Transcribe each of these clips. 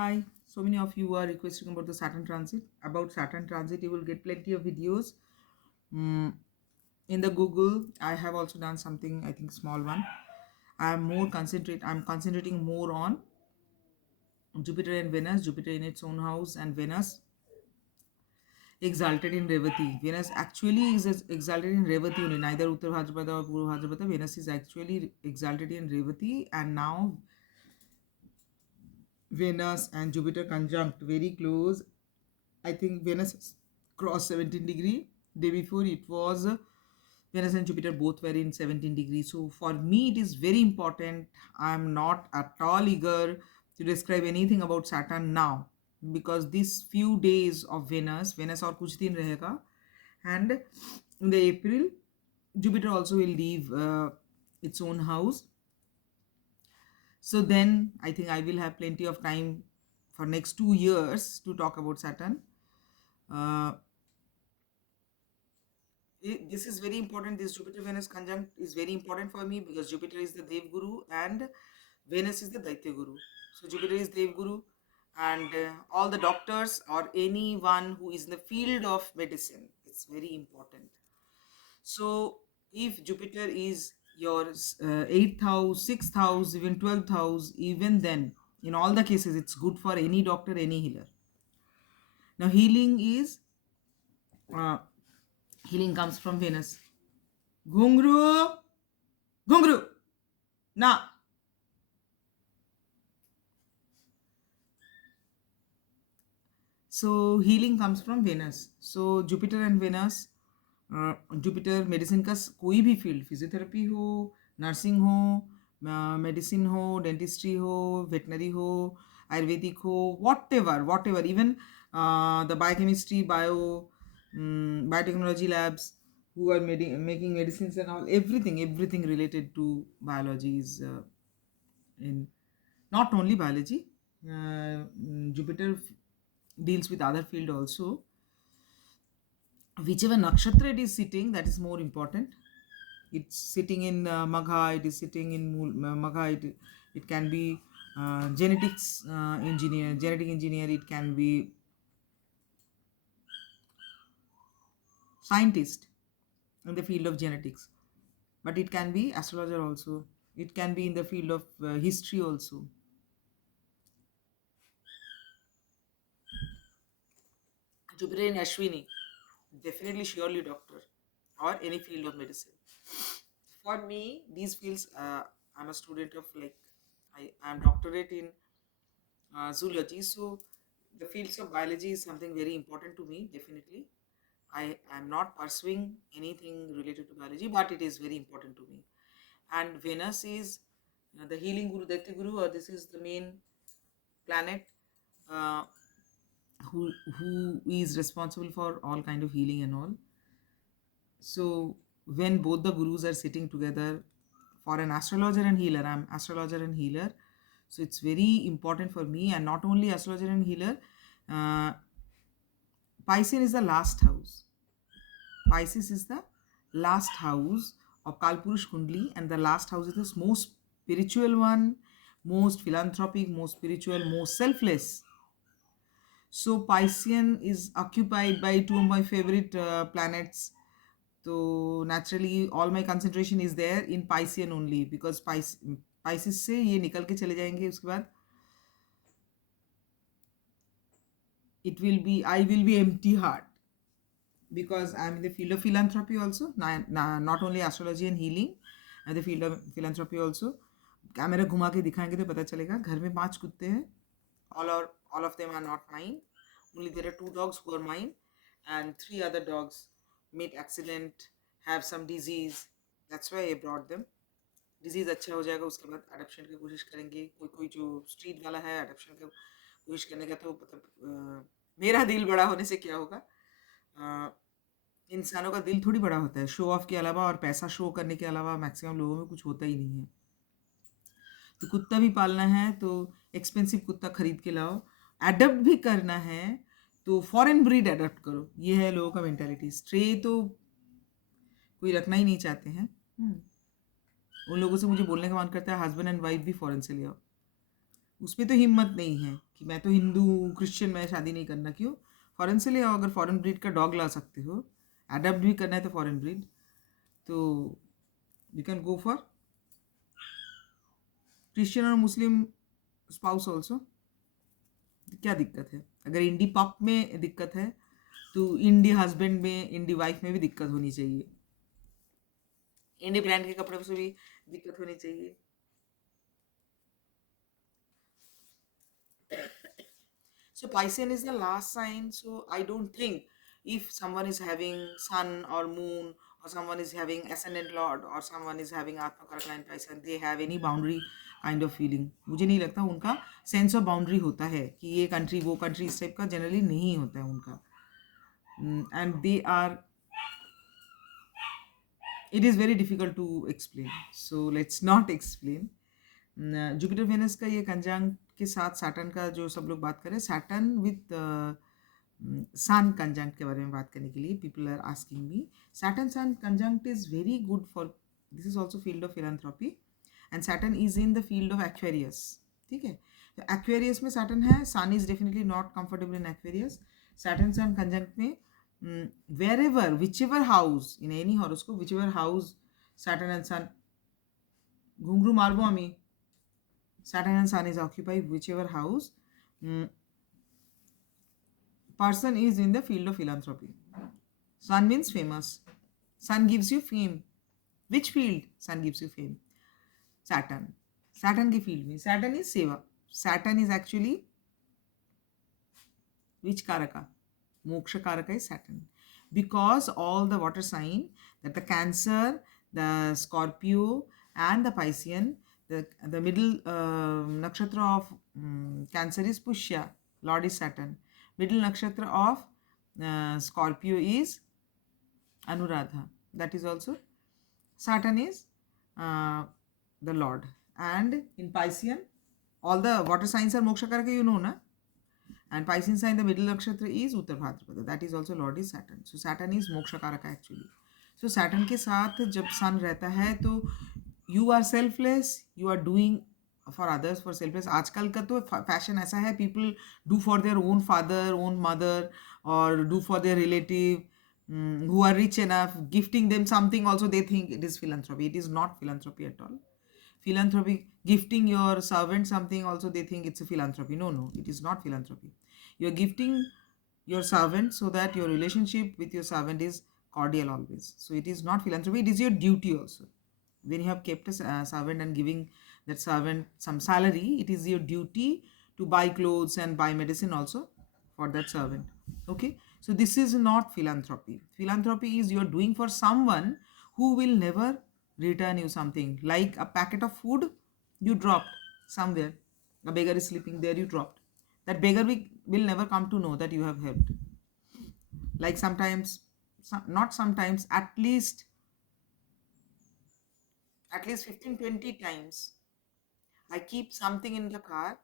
Hi, so many of you are requesting about the Saturn transit. About Saturn transit, you will get plenty of videos. Mm, in the Google, I have also done something, I think small one. I'm concentrating more on Jupiter and Venus, Jupiter in its own house, and Venus exalted in Revati. Venus actually is exalted in Revati only, neither Uttar Bhadrapada or Purva Bhadrapada. Venus is actually exalted in Revati, and now Venus and Jupiter conjunct very close. I think Venus crossed 17 degree. Day before it was Venus and Jupiter both were in 17 degrees. So for me it is very important. I am not at all eager to describe anything about Saturn now because these few days of Venus और कुछ दिन रहेगा, and in the April Jupiter also will leave its own house. So then I think I will have plenty of time for next 2 years to talk about Saturn. Uh, this is very important. This Jupiter Venus conjunct is very important for me because Jupiter is the Dev Guru and Venus is the Daitya Guru. So Jupiter is Dev Guru, and all the doctors or anyone who is in the field of medicine, it's very important. So if Jupiter is your 8th house, 6th house, even 12th house, even then, in all the cases, it's good for any doctor, any healer. Now, uh, healing comes from Venus. Gungru, Gungru, na. So healing comes from Venus. So Jupiter and Venus, Jupiter medicine का कोई भी field, physiotherapy हो, नर्सिंग हो, मेडिसिन हो, डेंटिस्ट्री हो, वेटनरी हो, आयुर्वेदिक हो, what ever even the biochemistry biotechnology labs who are making medicines and all, everything related to biology is in not only biology. Jupiter deals with other field also. Whichever nakshatra it is sitting, that is more important. It's sitting in Magha, it is sitting in Magha, it can be genetic engineer, it can be scientist in the field of genetics, but it can be astrologer also, it can be in the field of history also. Jupiter in Ashwini, definitely surely doctor or any field of medicine. For me, these fields, I'm a student of like, I'm doctorate in zoology, so the fields of biology is something very important to me, definitely. I am not pursuing anything related to biology, but it is very important to me. And Venus is the healing guru, Daitya Guru, or this is the main planet uh, who is responsible for all kind of healing and all. So when both the gurus are sitting together, for an astrologer and healer, I'm astrologer and healer, so it's very important for me. And not only astrologer and healer, uh, Pisces is the last house. Pisces is the last house of Kalpurush Kundli, and the last house is the most spiritual one, most philanthropic, most spiritual, most selfless. So Piscean is occupied by two of my favorite planets. So naturally, all my concentration is there in Piscean only because Pisces से ये निकल के चले जाएंगे, उसके बाद I will be empty heart because I'm in the field of philanthropy also, not only astrology and healing, and the field of philanthropy also. Camera घुमा के दिखाएंगे तो पता चलेगा. घर में 5 कुत्ते हैं. All of them are not mine. Only there are 2 dogs who are mine, and 3 other dogs made accident, have some disease. That's why I brought them. Disease अच्छा हो जाएगा, उसके बाद अडॉप्शन की कोशिश करेंगे. कोई कोई जो स्ट्रीट वाला है अडॉप्शन की कोशिश करने का, तो मतलब मेरा दिल बड़ा होने से क्या होगा. अ, इंसानों का दिल थोड़ी बड़ा होता है. शो ऑफ के अलावा और पैसा शो करने के अलावा मैक्सिमम लोगों में कुछ होता ही नहीं है. तो कुत्ता भी पालना है तो एक्सपेंसिव कुत्ता खरीद के लाओ. एडप्ट भी करना है तो फॉरेन ब्रीड एडप्ट करो. ये है लोगों का मेंटालिटी. स्ट्रे तो कोई रखना ही नहीं चाहते हैं. उन लोगों से मुझे बोलने का मन करता है हस्बैंड एंड वाइफ भी फॉरेन से ले आओ. उसमें तो हिम्मत नहीं है कि मैं तो हिंदू हूँ, क्रिश्चियन, मैं शादी नहीं करना। क्यों? फॉरेन से ले आओ, अगर फॉरेन ब्रीड का डॉग ला सकते हो, अडॉप्ट भी करना है तो फॉरेन ब्रीड, तो you can go for Christian और मुस्लिम स्पाउस ऑल्सो। क्या दिक्कत है? अगर इंडी पॉप में दिक्कत है तो इंडी हस्बैंड में, इंडी वाइफ में भी दिक्कत होनी चाहिए, इंडी ब्रांड के कपड़े से भी दिक्कत होनी चाहिए। So Piscean is the last sign. So I don't think if someone is having sun or moon, or someone is having ascendant lord, or someone is having Atma Karaka in Piscean, they have any boundary kind of feeling. मुझे नहीं लगता उनका sense of boundary होता है कि ये कंट्री वो कंट्री, इस टाइप का जनरली नहीं होता है उनका। And they are, it is very difficult to explain, so let's not explain. Jupiter Venus का ये कंजंक्ट के साथ सैटर्न का जो सब लोग बात करें, सैटर्न विथ सन कंजंक्ट के बारे में बात करने के लिए people are asking me. Saturn sun conjunct is very good for, this is also field of philanthropy, and Saturn is in the field of Aquarius. ठीक है, तो एक्वेरियस में सैटर्न है, sun is definitely not comfortable in Aquarius. Saturn sun conjunct में wherever, whichever house in any horoscope, whichever house Saturn and Sun, ঘুঙরু মারবো আমি, Saturn and Sun is occupied, whichever house, person is in the field of philanthropy. Sun means famous. Sun gives you fame. Which field? Sun gives you fame. Saturn. Saturn की field में, Saturn is सेवा. Saturn is actually which karaka? Moksha karaka is Saturn. Because all the water sign, that the Cancer, the Scorpio, and the Piscean, the middle nakshatra of Cancer is Pushya, Lord is Saturn. Middle nakshatra of Scorpio is Anuradha, that is also Saturn is the Lord. And in Piscean, all the water signs are Moksha karaka, you know, na? And Piscean sign, the middle nakshatra is Uttar Bhadrapada, that is also Lord is Saturn. So Saturn is Moksha Karaka actually. So Saturn के साथ जब sun रहता है तो you are selfless, you are doing for others, for selfless. आजकल का तो फैशन ऐसा है, people do for their own father, own mother, or do for their relative who are rich enough, gifting them something also, they think it is philanthropy. It is not philanthropy at all. Philanthropy, gifting your servant something also, they think it's a philanthropy. No, no, it is not philanthropy. You're gifting your servant so that your relationship with your servant is cordial always. So it is not philanthropy, it is your duty also. When you have kept a servant and giving that servant some salary, it is your duty to buy clothes and buy medicine also for that servant. Okay, so this is not philanthropy. Philanthropy is you're doing for someone who will never return you something, like a packet of food you dropped somewhere, a beggar is sleeping there, you dropped, that beggar will never come to know that you have helped. Like sometimes, not sometimes, at least 15-20 times I keep something in the car.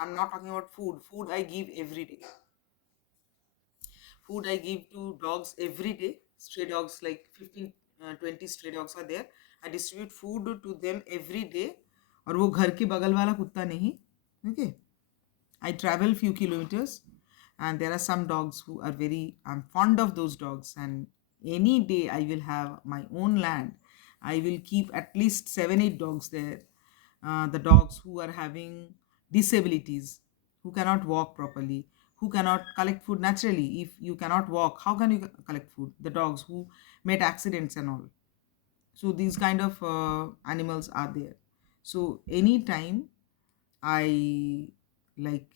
I'm not talking about food I give every day. Food I give to dogs every day, stray dogs, like 15-20 stray dogs are there. I distribute food to them every day. और वो घर के बगल वाला कुत्ता नहीं. Okay, I travel few kilometers, and there are some dogs who are I'm fond of those dogs, and any day I will have my own land, I will keep at least 7-8 dogs there. The dogs who are having disabilities, who cannot walk properly, who cannot collect food naturally. If you cannot walk, how can you collect food? The dogs who met accidents and all. So these kind of animals are there. So anytime I like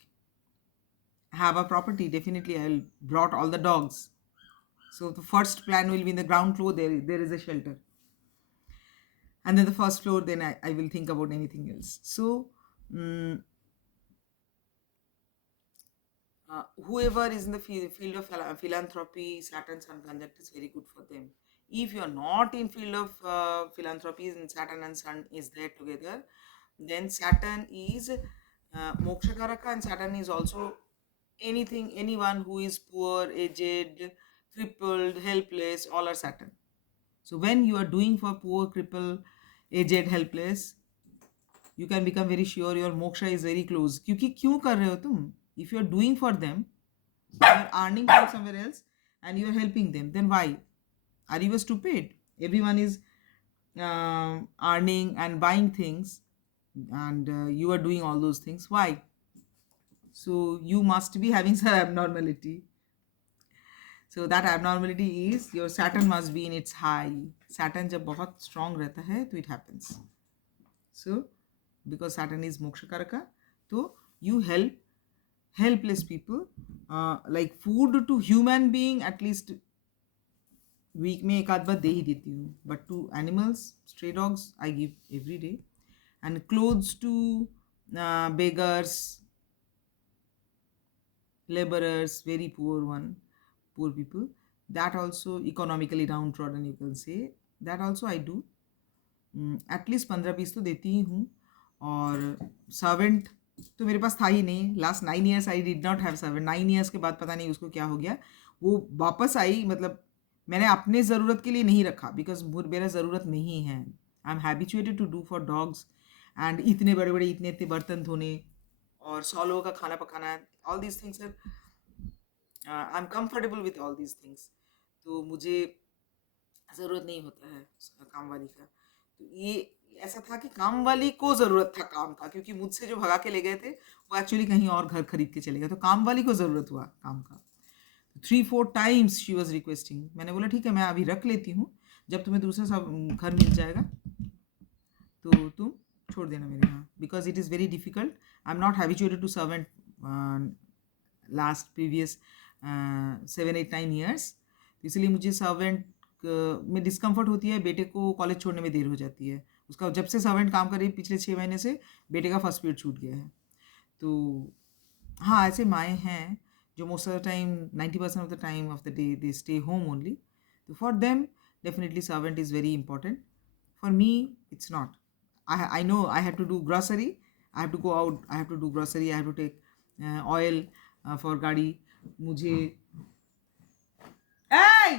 have a property, definitely I'll brought all the dogs. So the first plan will be in the ground floor, there is a shelter, and then the first floor, then I will think about anything else. So whoever is in the field of philanthropy, Saturn Sun conjunct is very good for them. If you are not in field of philanthropy and Saturn and Sun is there together, then Saturn is Moksha Karaka, and Saturn is also anyone who is poor, aged, crippled, helpless, all are Saturn. So when you are doing for poor, crippled, aged, helpless, you can become very sure your moksha is very close. क्योंकि क्यों कर रहे हो तुम? If you are doing for them, you are earning from somewhere else and you are helping them, then why? Are you stupid? Everyone is earning and buying things, and you are doing all those things. Why? So you must be having some abnormality. So that abnormality is your Saturn must be in its high. Saturn जब बहुत strong रहता है तो it happens. So because Saturn is moksha karaka, so you help helpless people, like food to human being at least week में एक आध बार दे ही देती हूँ, but to animals, stray dogs I give every day. And clothes to beggars, laborers, very poor people, that also economically downtrodden you can say, that also I do. At least 15-20 तो देती ही हूँ. और सर्वेंट तो मेरे पास था ही नहीं. लास्ट 9 years I did not have servant. 9 years के बाद पता नहीं उसको क्या हो गया, वो वापस आई. मतलब मैंने अपने ज़रूरत के लिए नहीं रखा, बिकॉज मेरा ज़रूरत नहीं है. I am habituated to do for dogs. And इतने बड़े बड़े इतने इतने बर्तन धोने और 100 लोगों का खाना पकाना, all these things are, I am comfortable with all these things. तो मुझे ज़रूरत नहीं होता है काम वाली का. तो ये ऐसा था कि काम वाली को ज़रूरत था काम का, क्योंकि मुझसे जो भगा के ले गए थे वो एक्चुअली कहीं और घर खरीद के चले गए, तो काम वाली को ज़रूरत हुआ काम का. 3-4 times शी वॉज रिक्वेस्टिंग. मैंने बोला ठीक है मैं अभी रख लेती हूँ, जब तुम्हें दूसरा सब घर मिल जाएगा तो तुम छोड़ देना मेरे यहाँ, because it is very difficult. I am not habituated to servant last previous 7-8-9 years. इसलिए मुझे सर्वेंट में डिस्कम्फर्ट होती है. बेटे को कॉलेज छोड़ने में देर हो जाती है. उसका जब से सर्वेंट काम कर रही पिछले 6 महीने से बेटे का फर्स्ट पीरियड छूट गया है. तो हाँ, ऐसे माएँ हैं जो most of the time 90% of the time of the day they stay home only. तो for them definitely servant is very important. For me it's not. I know I have to do grocery, I have to go out, I have to do grocery, I have to take oil for गाड़ी. मुझे hey!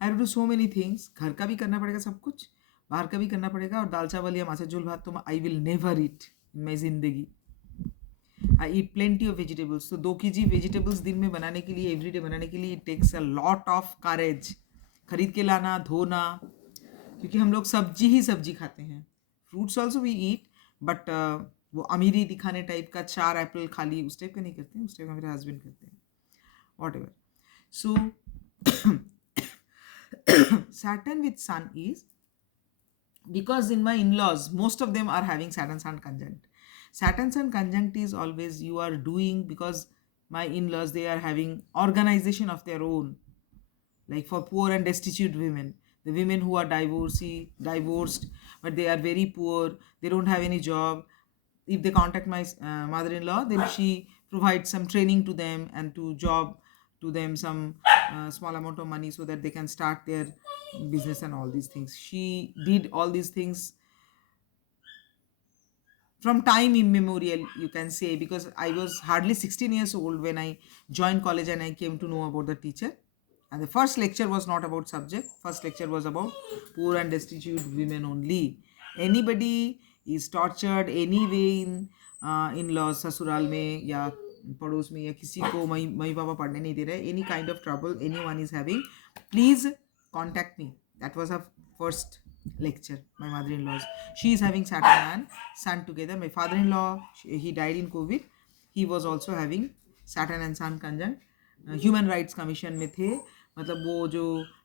I have to do so many things. घर का भी करना पड़ेगा सब कुछ, बाहर का भी करना पड़ेगा, और दाल चावल या माछा झोल भात तो आई विल नेवर ईट इन माई जिंदगी. आई ईट प्लेंटी ऑफ वेजिटेबल्स. तो 2 kg वेजिटेबल्स दिन में बनाने के लिए, एवरीडे बनाने के लिए, it takes a lot of courage. खरीद के लाना, धोना, क्योंकि हम लोग सब्जी ही सब्जी खाते हैं. Fruits also we eat, but वो अमीरी दिखाने टाइप का 4 एप्पल खा ली उस टाइप का नहीं करते हैं. उस टाइप का मेरे हस्बैंड करते हैं. What ever. So Saturn with Sun is, because in my in-laws most of them are having Saturn Sun conjunct. Saturn Sun conjunct is always you are doing, because my in-laws they are having organization of their own, like for poor and destitute women, the women who are divorced but they are very poor, they don't have any job. If they contact my mother-in-law, then she provides some training to them and to job to them some small amount of money so that they can start their business and all these things. She did all these things from time immemorial, you can say, because I was hardly 16 years old when I joined college and I came to know about the teacher. And the first lecture was not about subject. First lecture was about poor and destitute women only. Anybody is tortured anyway in laws, ससुराल में या पड़ोस में, या किसी को mummy papa पढ़ने नहीं दे रहे, any kind of trouble anyone is having, please contact me. That was her first lecture. My mother-in-law's, she is having Saturn and Sun together. My father-in-law, he died in COVID. He was also having Saturn and Sun conjunct. Human rights commission में थे. मतलब वो जो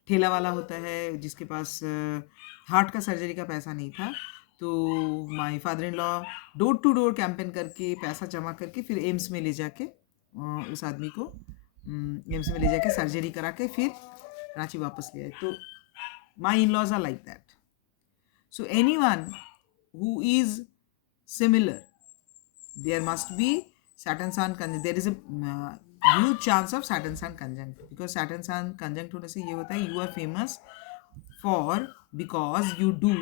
ठेला वाला होता है जिसके पास हार्ट का सर्जरी का पैसा नहीं था, तो my father in law door to door campaign करके पैसा जमा करके फिर एम्स में ले जाके उस आदमी को एम्स में ले जाके सर्जरी करा के फिर रांची वापस ले आए. तो my in laws are like that. So anyone who is similar, there must be Saturn Sun conjunct. There is a huge chance of Saturn Sun conjunct, because Saturn Sun conjunct होने से ये होता है you are famous for, because you do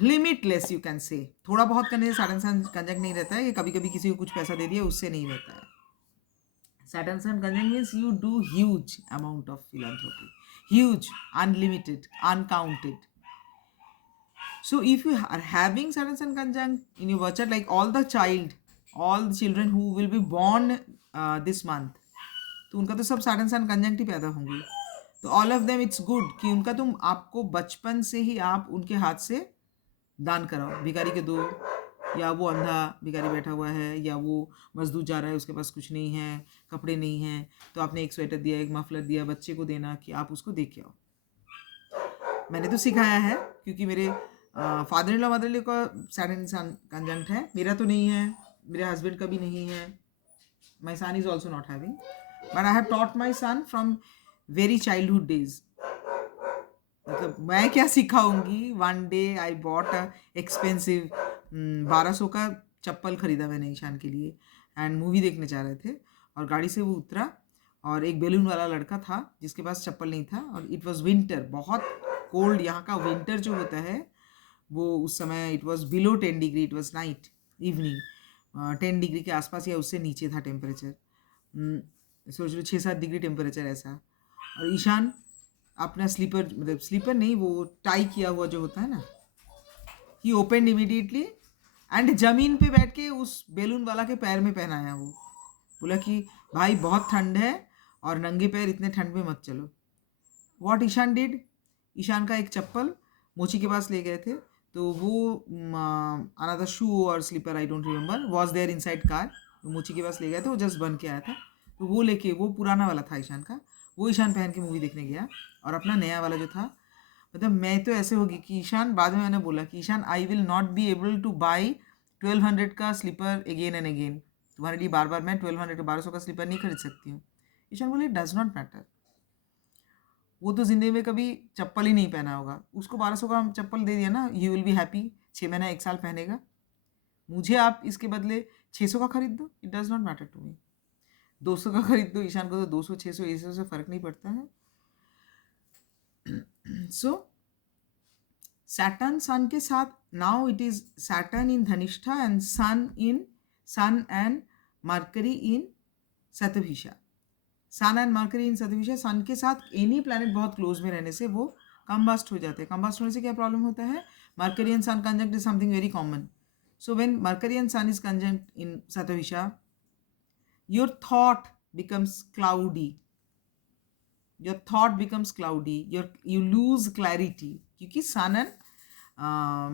limitless, you can say. थोड़ा बहुत करने से Saturn Sun conjunct नहीं रहता है. ये कभी कभी किसी को कुछ पैसा दे दिया उससे नहीं रहता है. Saturn Sun conjunct means you do huge amount of philanthropy, huge, unlimited, uncounted. So if you are having Saturn Sun conjunct in your birth chart, like all the children who will be born this month, तो उनका तो सब Saturn Sun conjunct ही पैदा होंगे. तो all of them it's good कि उनका तुम आपको बचपन से ही आप उनके हाथ से दान कराओ. भिखारी के दो, या वो अंधा भिखारी बैठा हुआ है, या वो मजदूर जा रहा है, उसके पास कुछ नहीं है, कपड़े नहीं हैं, तो आपने एक स्वेटर दिया, एक मफलर दिया, बच्चे को देना कि आप उसको दे के आओ. मैंने तो सिखाया है क्योंकि मेरे father in law mother in law का सैटर्न सन कंजंक्ट है. मेरा तो नहीं है, मेरे हस्बैंड का भी नहीं है. My son is also not having, but I have taught my son from very childhood days. मतलब मैं क्या सिखाऊंगी. One day I bought a expensive 1200 का चप्पल खरीदा मैंने ईशान के लिए, एंड मूवी देखने जा रहे थे, और गाड़ी से वो उतरा और एक बैलून वाला लड़का था जिसके पास चप्पल नहीं था, और इट वॉज विंटर, बहुत कोल्ड. यहाँ का विंटर जो होता है वो उस समय it was below 10 degree, it was night evening, 10 डिग्री के आसपास या उससे नीचे था टेम्परेचर. सोच लो 6-7 डिग्री टेम्परेचर ऐसा. और ईशान अपना स्लीपर, मतलब स्लीपर नहीं, वो टाई किया हुआ जो होता है ना, ही ओपन इमीडिएटली एंड जमीन पे बैठ के उस बैलून वाला के पैर में पहनाया. वो बोला कि भाई बहुत ठंड है और नंगे पैर इतने ठंड में मत चलो. व्हाट ईशान डिड, ईशान का एक चप्पल मोची के पास ले गए थे, तो वो अनदर शू और slipper I don't remember was there inside car. मोची के पास ले गए थे, वो जस्ट बन के आया था, तो वो लेके, वो पुराना वाला था ईशान का, वो ईशान पहन के मूवी देखने गया. और अपना नया वाला जो था, मतलब मैं तो ऐसे होगी कि ईशान, बाद में मैंने बोला कि Ishaan I will not be able to buy 1200 का स्लीपर अगेन एंड अगेन. तुम्हारे लिए बार बार मैं 1200 1200 का स्लीपर नहीं खरीद सकती हूँ. ईशान बोले डज नॉट मैटर. वो तो ज़िंदगी में कभी चप्पल ही नहीं पहना होगा, उसको 1200 का चप्पल दे दिया ना, यू विल बी हैप्पी. 6 महीना 1 साल पहनेगा. मुझे आप इसके बदले 600 का खरीद दो, it does not matter to me. 200 का खरीद दो, ईशान को तो 200 600 ऐसे से फ़र्क नहीं पड़ता है. सो सैटर्न सन के साथ, now it is Saturn in Dhanishtha and sun and Mercury in Shatabhisha. Sun and Mercury in Shatabhisha, sun के साथ एनी प्लैनेट बहुत क्लोज में रहने से वो कंबस्ट हो जाते हैं. कंबस्ट होने से क्या प्रॉब्लम होता है? Mercury and sun conjunct is something very common. So when Mercury and sun is conjunct in Shatabhisha, your thought becomes cloudy, your thought becomes cloudy, you lose clarity, क्योंकि सन एंड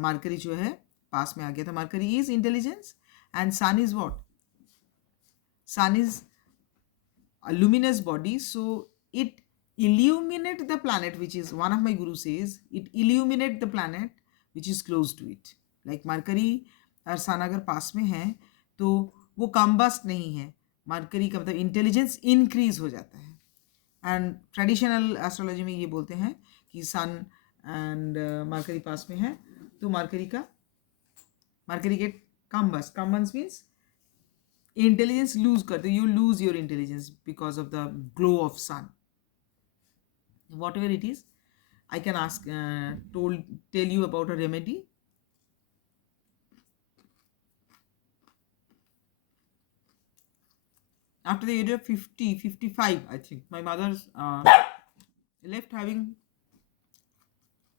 मरकरी जो है पास में आ गया. तो Mercury is intelligence and sun is what? Sun is a luminous body, so it illuminate the planet, which is, one of my guru says, it illuminate the planet which is close to it. like mercury और सन अगर पास में है तो वो कम्बस्ट नहीं है. मरकरी का मतलब इंटेलिजेंस इंक्रीज हो जाता है. एंड ट्रेडिशनल एस्ट्रोलॉजी में ये बोलते हैं कि सन एंड मरकरी पास में है तो Mercury get combust means intelligence lose करते, you lose your intelligence because of the glow of sun. Whatever it is, I can ask tell you about a remedy. After the age of 50, 55, I think, my mother left having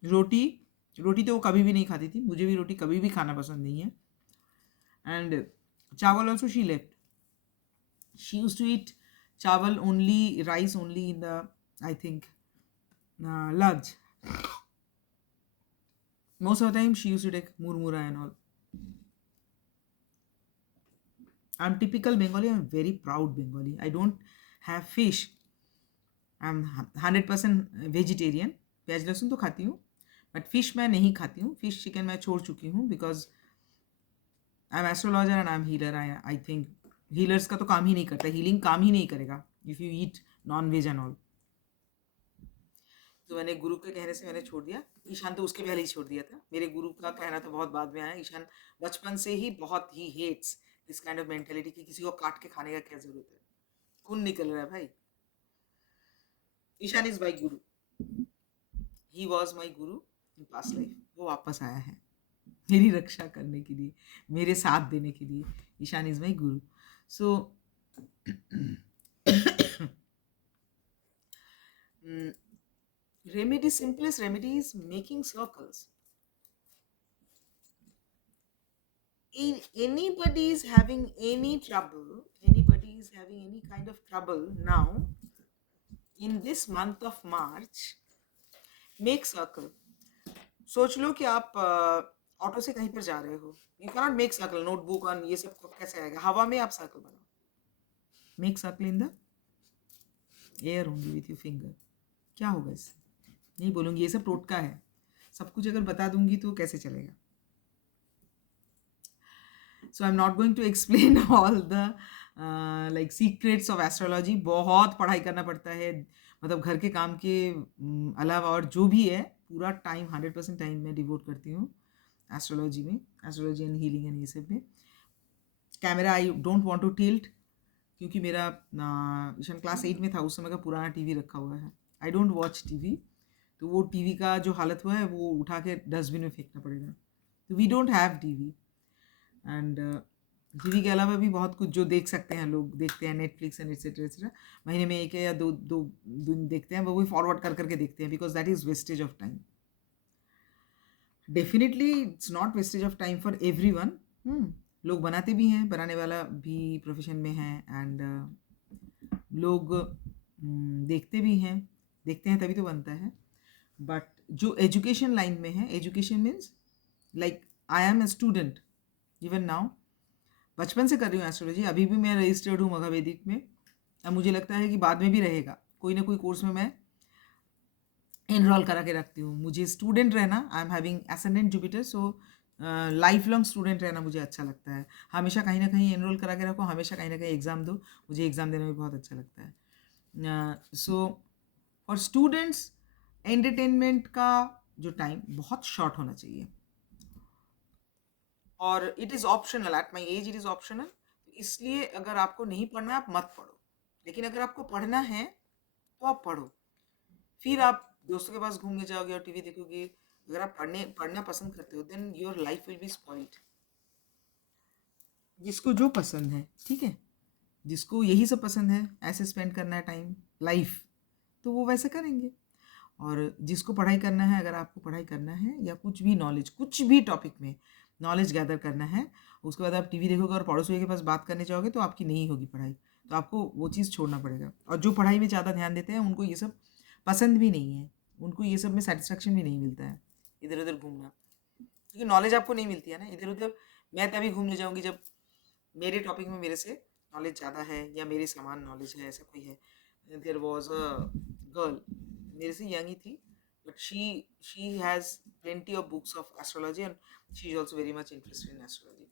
रोटी. रोटी तो वो कभी भी नहीं खाती थी, मुझे भी रोटी कभी भी खाना पसंद नहीं है. And chawal also she left. She use to eat chawal only, rice only in the, I think, lunch. Most of the time she use to take murmura and all. I'm typical Bengali. I'm very proud Bengali. I don't have fish. I'm 100% vegetarian. प्याज लहसुन तो खाती हूँ, but fish मैं नहीं खाती हूँ. Fish chicken मैं छोड़ चुकी हूँ because I am astrologer and I am healer. I think healers का तो काम ही नहीं करता, हीलिंग काम ही नहीं करेगा if you eat non veg and all. तो मैंने गुरु के कहने से मैंने छोड़ दिया. ईशान तो उसके पहले ही छोड़ दिया था. मेरे गुरु का कहना तो बहुत बाद में आया. ईशान बचपन से ही बहुत ही hates this kind of mentality कि किसी को काट के खाने का क्या जरूरत है, खून निकल रहा है भाई. Ishan is my Guru. He was my Guru in past life. वो वापस आया है मेरी रक्षा करने के लिए, मेरे साथ देने के लिए. Ishan is my Guru. So Mm, remedy, simplest remedy is making circles. Anybody is having any trouble, anybody is having any kind of trouble now in this month of March, make circle. सोच लो कि आप ऑटो से कहीं पर जा रहे हो, you cannot make circle, notebook और ये सब कैसे आएगा, हवा में आप सर्कल बनाओ, make circle in the air only with your finger. क्या होगा इससे? नहीं बोलूंगी, ये सब टोटका है, सब कुछ अगर बता दूंगी तो कैसे चलेगा. So I am not going to explain all the like secrets of astrology. बहुत पढ़ाई करना पड़ता है, मतलब घर के काम के अलावा और जो भी है पूरा टाइम 100% टाइम मैं डिवोट करती हूँ एस्ट्रोलॉजी में, एस्ट्रोलॉजी एंड हीलिंग एंड ये सब में. Camera I don't want to tilt, क्योंकि मेरा ईशान क्लास 8 में था उस समय का पुराना टीवी रखा हुआ है. आई डोंट वॉच टीवी, तो वो टीवी का जो हालत हुआ है वो उठा के डस्टबिन में फेंकना पड़ेगा. तो we don't have TV. And TV के अलावा भी बहुत कुछ जो देख सकते हैं, लोग देखते हैं नेटफ्लिक्स एंड एटसेट्रा एटसेट्रा, महीने में एक या दो दो दिन देखते हैं, वो भी फॉरवर्ड कर करके देखते हैं, because that is wastage of time. Definitely it's not wastage of time for every one. लोग बनाते भी हैं, बनाने वाला भी प्रोफेशन में है, एंड लोग देखते भी हैं, देखते हैं तभी तो बनता है. बट जो एजुकेशन लाइन में है, education means like I am a student even now, बचपन से कर रही हूँ एस्ट्रोलॉजी, अभी भी मैं रजिस्टर्ड हूँ मघा वैदिक में. अब मुझे लगता है कि बाद में भी रहेगा, कोई ना कोई कोर्स में मैं एनरोल करा के रखती हूँ. मुझे स्टूडेंट रहना, I am having ascendant Jupiter, so life long student रहना मुझे अच्छा लगता है. हमेशा कहीं ना कहीं एनरोल करा के रखो, हमेशा कहीं ना कहीं एग्ज़ाम दो, मुझे एग्ज़ाम देना भी बहुत अच्छा लगता है. सो फॉर स्टूडेंट्स एंटरटेनमेंट का जो टाइम बहुत शॉर्ट होना चाहिए, और it is optional, at my age it is optional. इसलिए अगर आपको नहीं पढ़ना है आप मत पढ़ो, लेकिन अगर आपको पढ़ना है तो आप पढ़ो. फिर आप दोस्तों के पास घूमने जाओगे और टीवी देखोगे. अगर आप पढ़ना पसंद करते हो, then your life will be spoiled. जिसको जो पसंद है, ठीक है, जिसको यही सब पसंद है, ऐसे स्पेंड करना है टाइम लाइफ, तो वो वैसे करेंगे. और जिसको पढ़ाई करना है, अगर आपको पढ़ाई करना है या कुछ भी नॉलेज, कुछ भी टॉपिक में नॉलेज गैदर करना है, उसके बाद आप टीवी देखोगे और पड़ोसियों के पास बात करने जाओगे तो आपकी नहीं होगी पढ़ाई, तो आपको वो चीज़ छोड़ना पड़ेगा. और जो पढ़ाई में ज़्यादा ध्यान देते हैं उनको ये सब पसंद भी नहीं है, उनको ये सब में सेटिस्फेक्शन भी नहीं मिलता है, इधर उधर घूमना, क्योंकि नॉलेज आपको नहीं मिलती है ना इधर उधर. मैं तभी घूमने जाऊँगी जब मेरे टॉपिक में मेरे से नॉलेज ज़्यादा है या मेरे समान नॉलेज है, ऐसा कोई है. देयर वॉज अ गर्ल, मेरे से यंग ही थी, but she has plenty of books of astrology and she is also very much interested in astrology.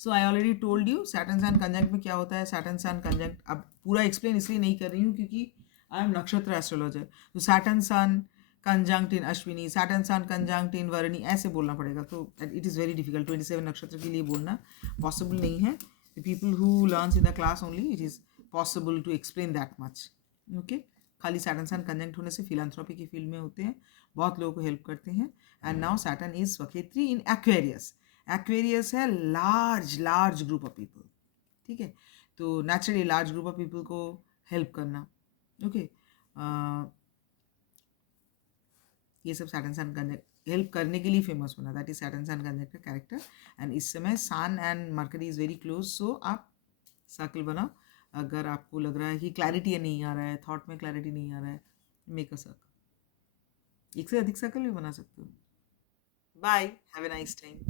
So I already told you Saturn sun conjunct में क्या होता है. सैटर्न सन कंजंक्ट अब पूरा एक्सप्लेन इसलिए नहीं कर रही हूँ क्योंकि आई एम नक्षत्र एस्ट्रोलॉजर. तो सैटर्न सन कंजंक्ट इन अश्विनी, सैटर्न सन कंजंक्ट इन वरणी, ऐसे बोलना पड़ेगा. तो इट इज़ वेरी डिफिकल्ट 27 नक्षत्र के लिए बोलना पॉसिबल नहीं है. The people who learns in the class only it is possible to explain that much. Okay, खाली सैटर्न सन कंजंक्ट होने से फिलांथ्रोपी की फील्ड में होते हैं, बहुत लोगों को हेल्प करते हैं. एंड नाउ सैटर्न इज स्वक्षेत्री इन एक्वेरियस. एक्वेरियस है large large group of people, ठीक है, तो naturally large group of people को हेल्प करना. ओके, ये सब सैटर्न सन कंजंक्ट हेल्प करने के लिए फेमस होना, that is Saturn sun conjunct का कैरेक्टर. एंड इस समय sun and Mercury is very close, so आप सर्कल बनाओ. अगर आपको लग रहा है कि क्लैरिटी नहीं आ रहा है, थॉट में क्लैरिटी नहीं आ रहा है, मेक अ सर्कल. एक से अधिक सर्कल भी बना सकते हो. Bye, have a nice time.